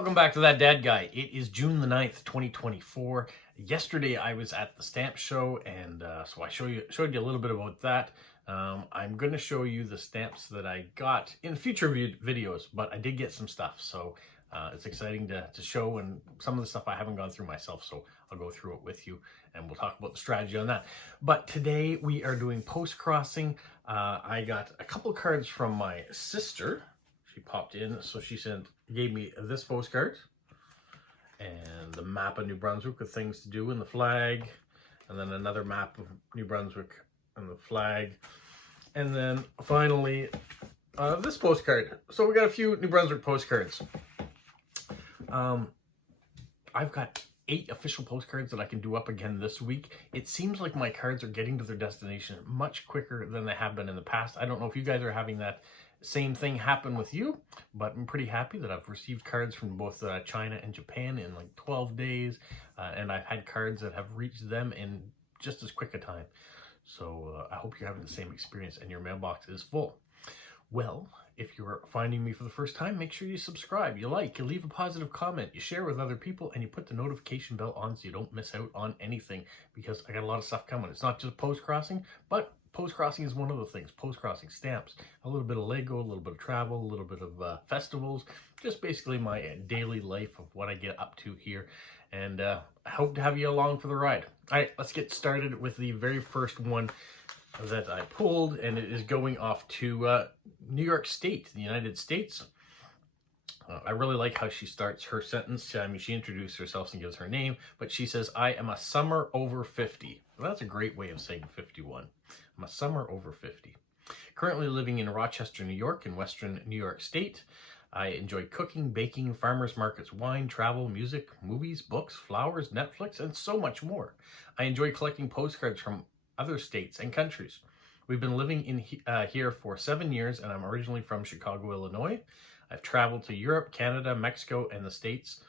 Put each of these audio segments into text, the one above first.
Welcome back to That Dad Guy. It is June the 9th, 2024. Yesterday I was at the stamp show, and so I showed you a little bit about that. I'm going to show you the stamps that I got in future videos, but I did get some stuff, so it's exciting to show, and some of the stuff I haven't gone through myself, so I'll go through it with you, and we'll talk about the strategy on that. But today we are doing post-crossing. I got a couple cards from my sister. She popped in, so she gave me this postcard and the map of New Brunswick with things to do and the flag, and then another map of New Brunswick and the flag, and then finally this postcard. So we got a few New Brunswick postcards. I've got 8 official postcards that I can do up again this week. It seems like my cards are getting to their destination much quicker than they have been in the past. I don't know if you guys are having that same thing happen with you, but I'm pretty happy that I've received cards from both China and Japan in like 12 days, and I've had cards that have reached them in just as quick a time. So I hope you're having the same experience and your mailbox is full. Well, if you're finding me for the first time, make sure you subscribe, you like, you leave a positive comment, you share with other people, and you put the notification bell on so you don't miss out on anything, because I got a lot of stuff coming. It's not just post-crossing, but post-crossing is one of the things. Post-crossing stamps, a little bit of Lego, a little bit of travel, a little bit of festivals, just basically my daily life of what I get up to here. And I hope to have you along for the ride. All right, let's get started with the very first one that I pulled, and it is going off to New York State, the United States. I really like how she starts her sentence. I mean, she introduces herself and gives her name, but she says, "I am a summer over 50. Well, that's a great way of saying 51. I'm a summer over 50. Currently living in Rochester, New York, in Western New York State. I enjoy cooking, baking, farmers markets, wine, travel, music, movies, books, flowers, Netflix, and so much more. I enjoy collecting postcards from other states and countries. We've been living in here for 7 years, and I'm originally from Chicago, Illinois. I've traveled to Europe, Canada, Mexico, and the States,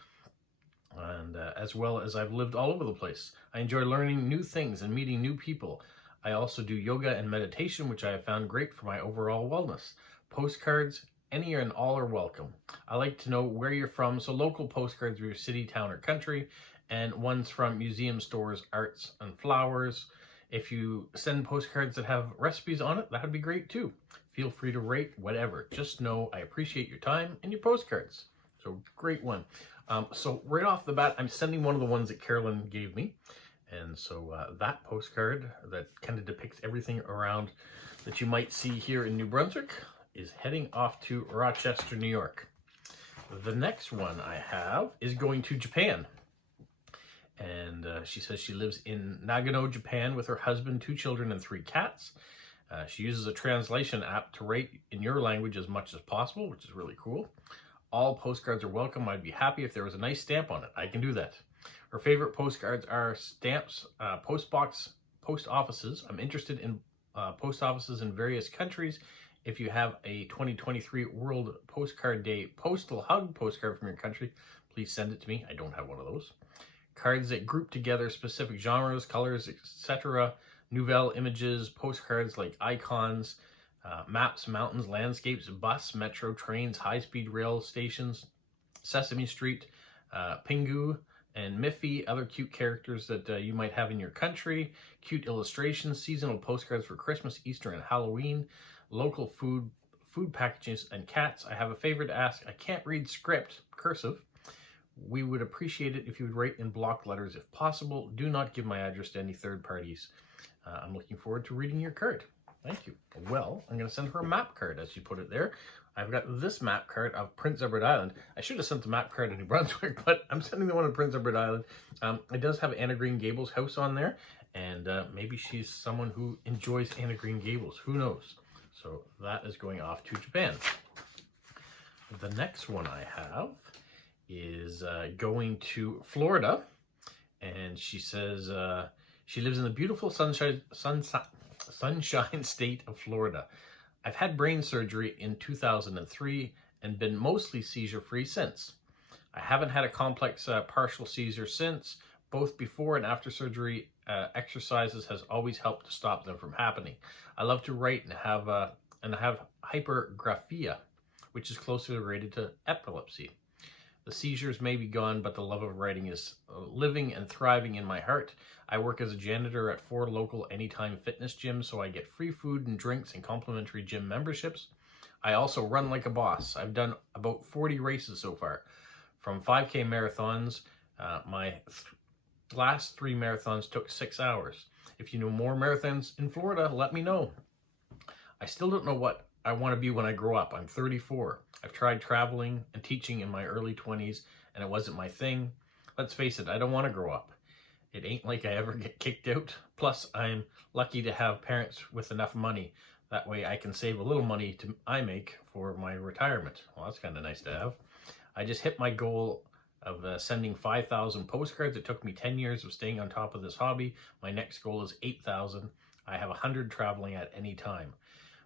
and as well as I've lived all over the place. I enjoy learning new things and meeting new people. I also do yoga and meditation, which I have found great for my overall wellness. Postcards, any and all are welcome. I like to know where you're from, so local postcards of your city, town, or country, and ones from museum stores, arts, and flowers. If you send postcards that have recipes on it, that would be great too. Feel free to rate whatever. Just know I appreciate your time and your postcards." So great one. So right off the bat, I'm sending one of the ones that Carolyn gave me. And so that postcard that kind of depicts everything around that you might see here in New Brunswick is heading off to Rochester, New York. The next one I have is going to Japan. And she says she lives in Nagano, Japan with her husband, 2 children, and 3 cats. She uses a translation app to write in your language as much as possible, which is really cool. All postcards are welcome. I'd be happy if there was a nice stamp on it. I can do that. Her favorite postcards are stamps, post offices. I'm interested in post offices in various countries. If you have a 2023 World Postcard Day postal hug postcard from your country, please send it to me. I don't have one of those. Cards that group together specific genres, colors, etc. Nouvelle images, postcards like icons, maps, mountains, landscapes, bus, metro, trains, high-speed rail stations, Sesame Street, Pingu, and Miffy, other cute characters that you might have in your country, cute illustrations, seasonal postcards for Christmas, Easter, and Halloween, local food packages, and cats. I have a favor to ask. I can't read script, cursive. We would appreciate it if you would write in block letters if possible. Do not give my address to any third parties. I'm looking forward to reading your card. Thank you. Well, I'm going to send her a map card, as you put it there. I've got this map card of Prince Edward Island. I should have sent the map card to New Brunswick, but I'm sending the one of Prince Edward Island. It does have Anna Green Gables' house on there, and maybe she's someone who enjoys Anna Green Gables. Who knows? So that is going off to Japan. The next one I have is going to Florida, and she says she lives in the beautiful sunshine state of Florida. I've had brain surgery in 2003 and been mostly seizure-free since. I haven't had a complex partial seizure since. Both before and after surgery, exercises has always helped to stop them from happening. I love to write and have hypergraphia, which is closely related to epilepsy. The seizures may be gone, but the love of writing is living and thriving in my heart. I work as a janitor at 4 local Anytime fitness gyms, so I get free food and drinks and complimentary gym memberships. I also run like a boss. I've done about 40 races so far, from 5K marathons. My last 3 marathons took 6 hours. If you know more marathons in Florida, let me know. I still don't know what I want to be when I grow up. I'm 34. I've tried traveling and teaching in my early 20s, and it wasn't my thing. Let's face it, I don't want to grow up. It ain't like I ever get kicked out. Plus, I'm lucky to have parents with enough money. That way I can save a little money I make for my retirement. Well, that's kind of nice to have. I just hit my goal of sending 5,000 postcards. It took me 10 years of staying on top of this hobby. My next goal is 8,000. I have 100 traveling at any time.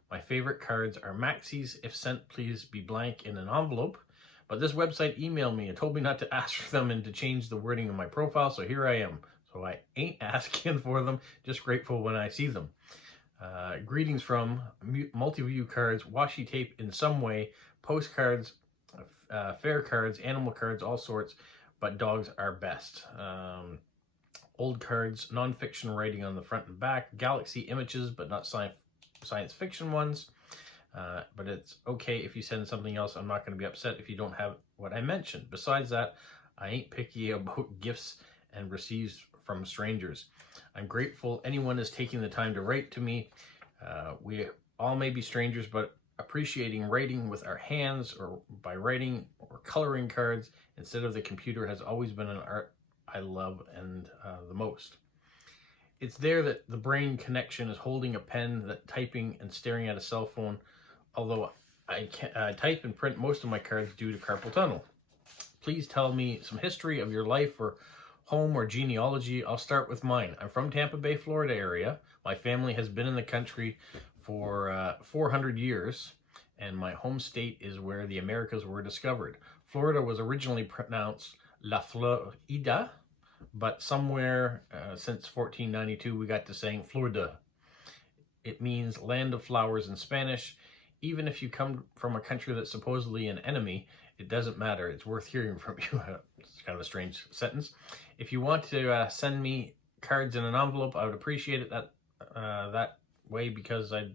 My favorite cards are Maxis. If sent, please be blank in an envelope. But this website emailed me and told me not to ask for them and to change the wording of my profile, so here I am. So I ain't asking for them, just grateful when I see them. Greetings from multi-view cards, washi tape in some way, postcards, fair cards, animal cards, all sorts, but dogs are best. Old cards, non-fiction writing on the front and back, galaxy images, but not science fiction ones. But it's okay if you send something else. I'm not going to be upset if you don't have what I mentioned. Besides that, I ain't picky about gifts and receives from strangers. I'm grateful anyone is taking the time to write to me. We all may be strangers, but appreciating writing with our hands or by writing or coloring cards instead of the computer has always been an art I love and the most. It's there that the brain connection is holding a pen, that typing and staring at a cell phone, although I type and print most of my cards due to carpal tunnel. Please tell me some history of your life or home or genealogy. I'll start with mine. I'm from Tampa Bay, Florida area. My family has been in the country for 400 years, and my home state is where the Americas were discovered. Florida was originally pronounced La Florida, but somewhere since 1492 we got to saying Florida. It means land of flowers in Spanish. Even if you come from a country that's supposedly an enemy, it doesn't matter. It's worth hearing from you. It's kind of a strange sentence. If you want to send me cards in an envelope, I would appreciate it that way, because I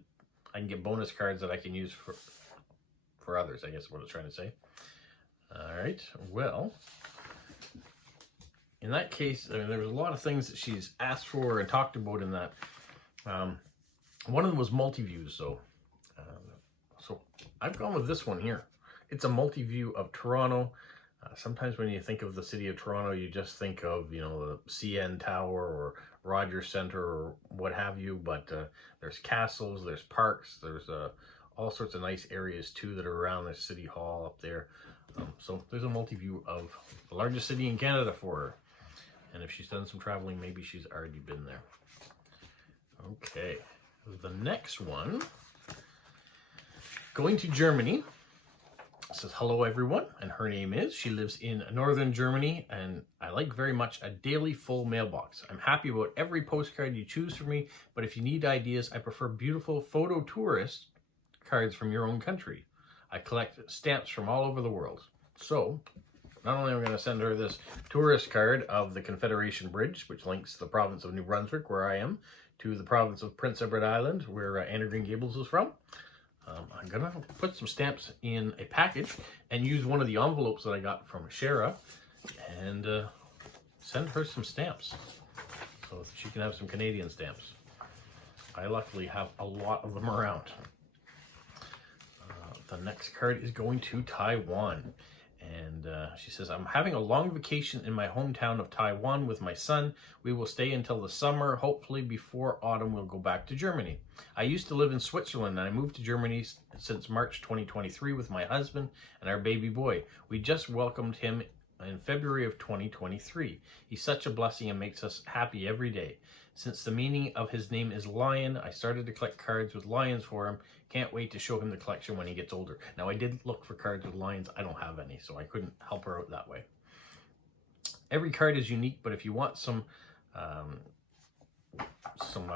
can get bonus cards that I can use for others, I guess is what I was trying to say. All right, well, in that case, I mean, there was a lot of things that she's asked for and talked about in that. One of them was multi-views, so I've gone with this one here. It's a multi-view of Toronto. Sometimes when you think of the city of Toronto, you just think of, you know, the CN Tower or Rogers Centre or what have you, but there's castles, there's parks, there's all sorts of nice areas too that are around the City Hall up there. So there's a multi-view of the largest city in Canada for her. And if she's done some traveling, maybe she's already been there. Okay, the next one, going to Germany. Says, hello everyone, and her name is, she lives in northern Germany, and I like very much a daily full mailbox. I'm happy about every postcard you choose for me, but if you need ideas, I prefer beautiful photo tourist cards from your own country. I collect stamps from all over the world. So, not only am I going to send her this tourist card of the Confederation Bridge, which links the province of New Brunswick, where I am, to the province of Prince Edward Island, where Anne of Green Gables is from. I'm going to put some stamps in a package and use one of the envelopes that I got from Shara and send her some stamps so she can have some Canadian stamps. I luckily have a lot of them around. The next card is going to Taiwan. And she says, I'm having a long vacation in my hometown of Taiwan with my son. We will stay until the summer. Hopefully before autumn, we'll go back to Germany. I used to live in Switzerland, and I moved to Germany since March 2023 with my husband and our baby boy. We just welcomed him in February of 2023. He's such a blessing and makes us happy every day. Since the meaning of his name is lion, I started to collect cards with lions for him. Can't wait to show him the collection when he gets older. Now, I did look for cards with lions. I don't have any, so I couldn't help her out that way. Every card is unique, but if you want some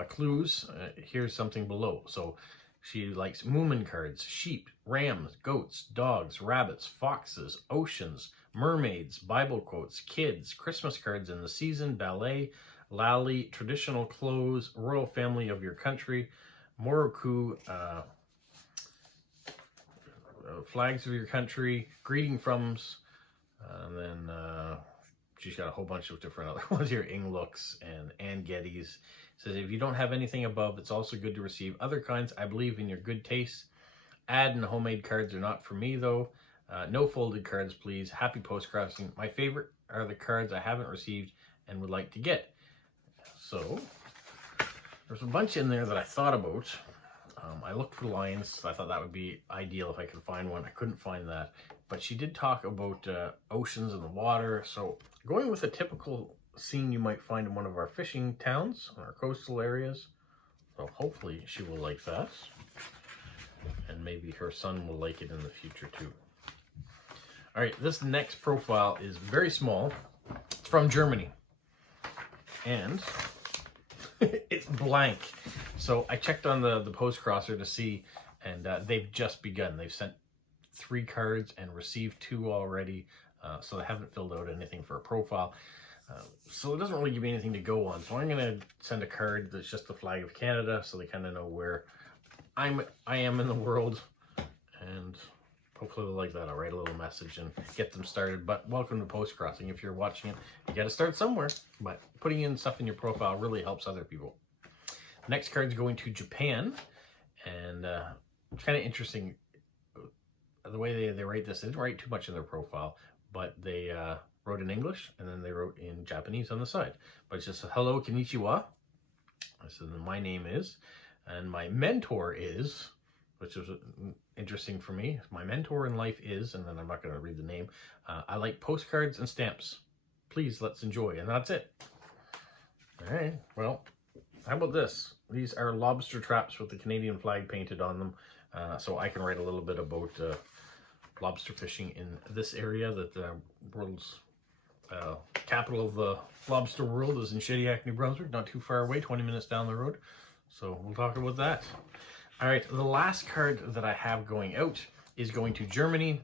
clues, here's something below. So she likes Moomin cards, sheep, rams, goats, dogs, rabbits, foxes, oceans, mermaids, Bible quotes, kids, Christmas cards in the season, ballet, lally, traditional clothes, royal family of your country, Moroku, flags of your country, greeting from's, and then she's got a whole bunch of different other ones here, Inglooks and Ann Geddes. Says, if you don't have anything above, it's also good to receive other kinds. I believe in your good taste. Ad and homemade cards are not for me, though. No folded cards, please. Happy Postcrossing. My favorite are the cards I haven't received and would like to get. So, there's a bunch in there that I thought about. I looked for lions. I thought that would be ideal if I could find one. I couldn't find that. But she did talk about oceans and the water. So, going with a typical scene you might find in one of our fishing towns, our coastal areas. So, hopefully she will like that. And maybe her son will like it in the future too. All right, this next profile is very small. It's from Germany. And it's blank. So I checked on the Postcrosser to see, and they've just begun. They've sent 3 cards and received 2 already. So they haven't filled out anything for a profile. So it doesn't really give me anything to go on. So I'm going to send a card that's just the flag of Canada, so they kind of know where I am in the world, and hopefully they'll like that. I'll write a little message and get them started. But welcome to Postcrossing. If you're watching it, you got to start somewhere. But putting in stuff in your profile really helps other people. Next card's going to Japan, and it's kind of interesting the way they write this. They didn't write too much in their profile, but they wrote in English, and then they wrote in Japanese on the side. But it's just, hello, konnichiwa. I said, my name is, and my mentor is, which is interesting for me. My mentor in life is, and then I'm not going to read the name. I like postcards and stamps. Please, let's enjoy. And that's it. All right. Well, how about this? These are lobster traps with the Canadian flag painted on them. So I can write a little bit about lobster fishing in this area, that the world's capital of the lobster world is in Shediac, New Brunswick, not too far away, 20 minutes down the road. So we'll talk about that. All right, the last card that I have going out is going to Germany.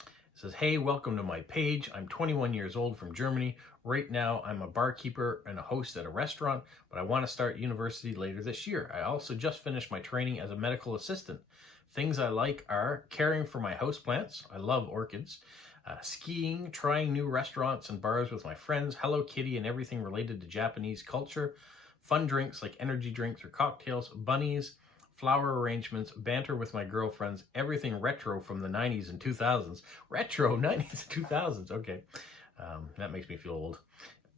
It says, hey, welcome to my page. I'm 21 years old from Germany. Right now, I'm a barkeeper and a host at a restaurant, but I want to start university later this year. I also just finished my training as a medical assistant. Things I like are caring for my houseplants. I love orchids. Skiing, trying new restaurants and bars with my friends, Hello Kitty and everything related to Japanese culture, fun drinks like energy drinks or cocktails, bunnies, flower arrangements, banter with my girlfriends, everything retro from the 90s and 2000s. Retro, 90s and 2000s, okay. That makes me feel old.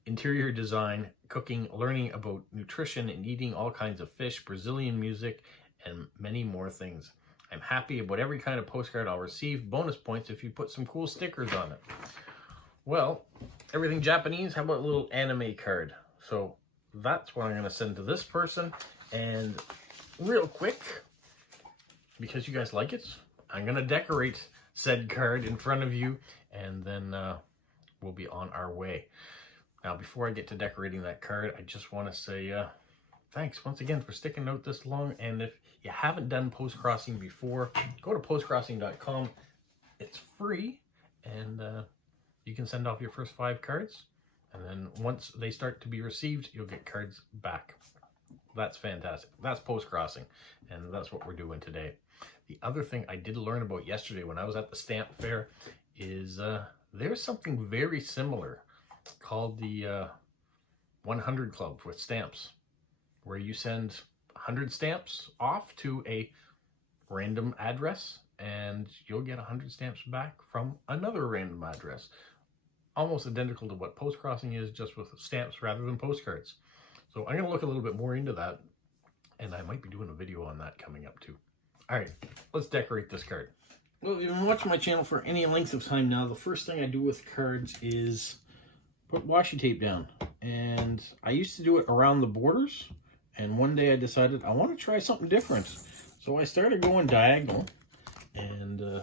Interior design, cooking, learning about nutrition and eating all kinds of fish, Brazilian music, and many more things. I'm happy about every kind of postcard I'll receive. Bonus points if you put some cool stickers on it. Well, everything Japanese, how about a little anime card? So that's what I'm going to send to this person. And real quick, because you guys like it, I'm going to decorate said card in front of you, and then we'll be on our way. Now, before I get to decorating that card, I just want to say thanks once again for sticking out this long. And if you haven't done Postcrossing before, go to postcrossing.com. It's free, and you can send off your first 5 cards. And then once they start to be received, you'll get cards back. That's fantastic. That's Postcrossing, and that's what we're doing today. The other thing I did learn about yesterday when I was at the stamp fair is there's something very similar called the 100 Club with stamps, where you send 100 stamps off to a random address, and you'll get 100 stamps back from another random address. Almost identical to what Postcrossing is, just with stamps rather than postcards. So I'm going to look a little bit more into that, and I might be doing a video on that coming up too. All right, let's decorate this card. Well, if you've been watching my channel for any length of time now, the first thing I do with cards is put washi tape down. And I used to do it around the borders, and one day I decided I want to try something different. So I started going diagonal and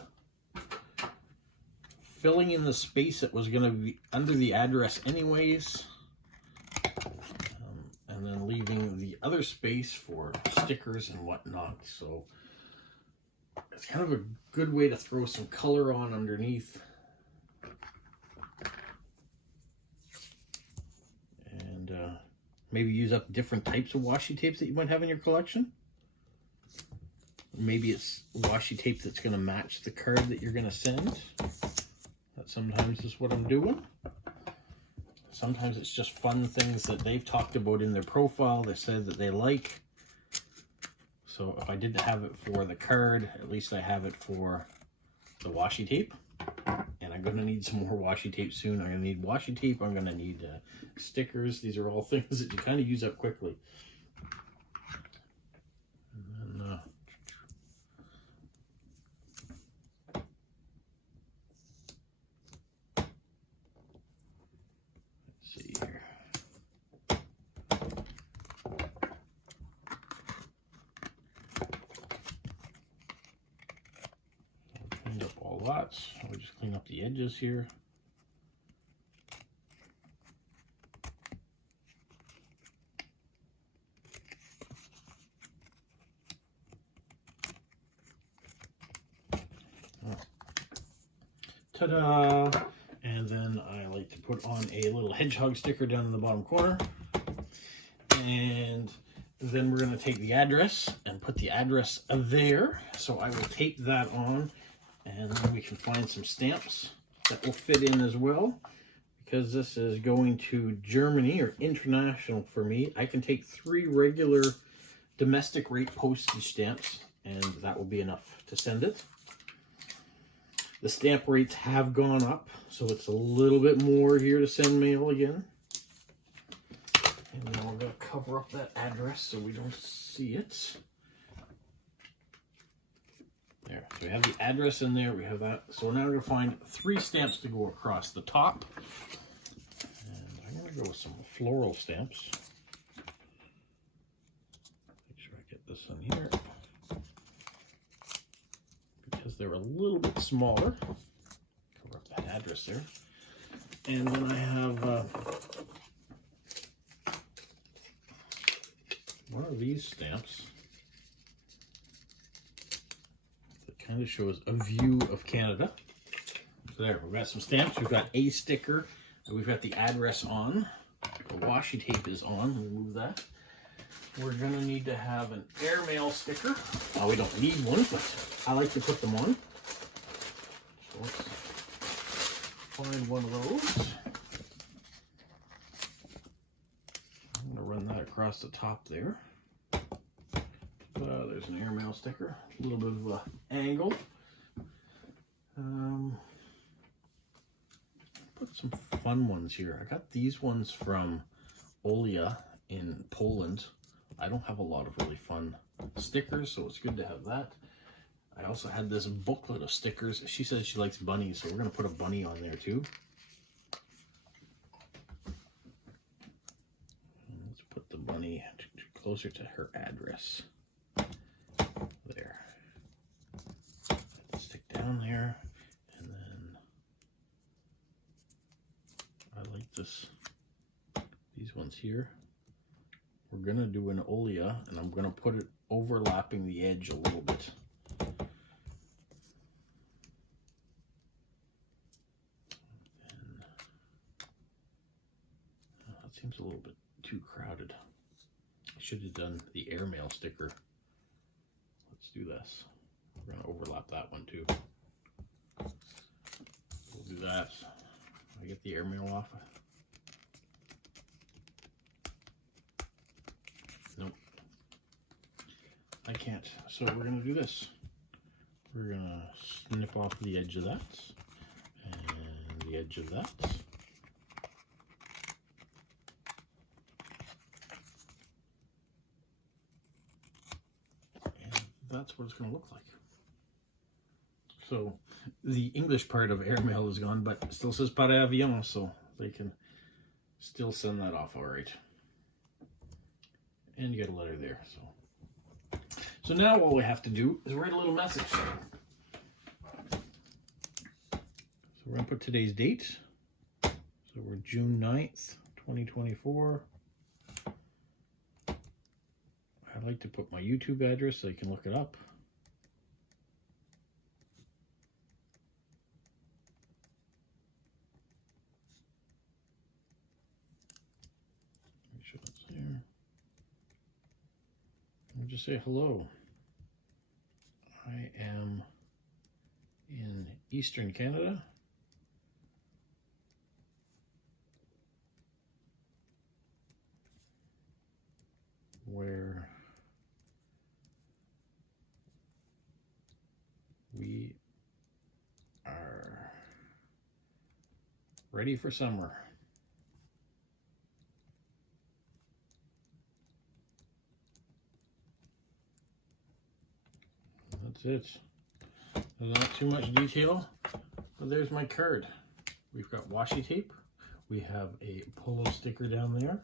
filling in the space that was going to be under the address anyways. And then leaving the other space for stickers and whatnot. So it's kind of a good way to throw some color on underneath. maybe use up different types of washi tapes that you might have in your collection. Maybe it's washi tape that's going to match the card that you're going to send. That sometimes is what I'm doing. Sometimes it's just fun things that they've talked about in their profile. They said that they like. So if I didn't have it for the card, at least I have it for the washi tape. And I'm going to need some more washi tape soon. I'm going to need washi tape. I'm going to need stickers. These are all things that you kind of use up quickly. And then, let's see here. I've cleaned up all lots. I'll just clean up the edges here. Ta-da! And then I like to put on a little hedgehog sticker down in the bottom corner. And then we're going to take the address and put the address there. So I will tape that on, and then we can find some stamps that will fit in as well. Because this is going to Germany, or international for me, I can take 3 regular domestic rate postage stamps, and that will be enough to send it. The stamp rates have gone up, so it's a little bit more here to send mail again. And now we're going to cover up that address so we don't see it. There, so we have the address in there, we have that. So now we're going to find 3 stamps to go across the top. And I'm going to go with some floral stamps. Make sure I get this in here. Because they're a little bit smaller. Cover up that address there. And then I have one of these stamps that kind of shows a view of Canada. So there, we've got some stamps. We've got a sticker. We've got the address on. The washi tape is on. Remove that. We're going to need to have an airmail sticker. Oh, we don't need one, but I like to put them on. So let's find one of those. I'm going to run that across the top there. There's an airmail sticker. A little bit of an angle. Put some fun ones here. I got these ones from Olia in Poland. I don't have a lot of really fun stickers, so it's good to have that. I also had this booklet of stickers. She says she likes bunnies, so we're going to put a bunny on there too. Let's put the bunny closer to her address. There. Stick down there, and then I like these ones here. We're going to do an Olia, and I'm going to put it overlapping the edge a little bit. That seems a little bit too crowded. I should have done the airmail sticker. Let's do this. We're going to overlap that one too. We'll do that. I get the airmail off. Nope. I can't. So we're going to do this. We're going to snip off the edge of that and the edge of that. And that's what it's going to look like. So the English part of airmail is gone, but it still says par avion, so they can still send that off all right. And you get a letter there. So now all we have to do is write a little message. So we're going to put today's date. So we're June 9th, 2024. I like to put my YouTube address so you can look it up. Make sure it's there. just say hello. I am in Eastern Canada. Where we are ready for summer. That's it. There's not too much detail, but there's my card. We've got washi tape. We have a polo sticker down there.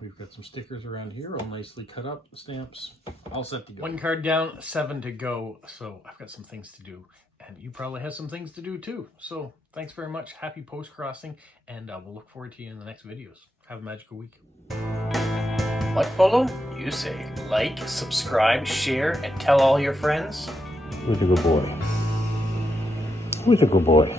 We've got some stickers around here, all nicely cut up, stamps, all set to go. 1 card down, 7 to go. So I've got some things to do, and you probably have some things to do too. So thanks very much. Happy post-crossing, and we'll look forward to you in the next videos. Have a magical week. What follow? You say like, subscribe, share, and tell all your friends. Who's a good boy? Who's a good boy?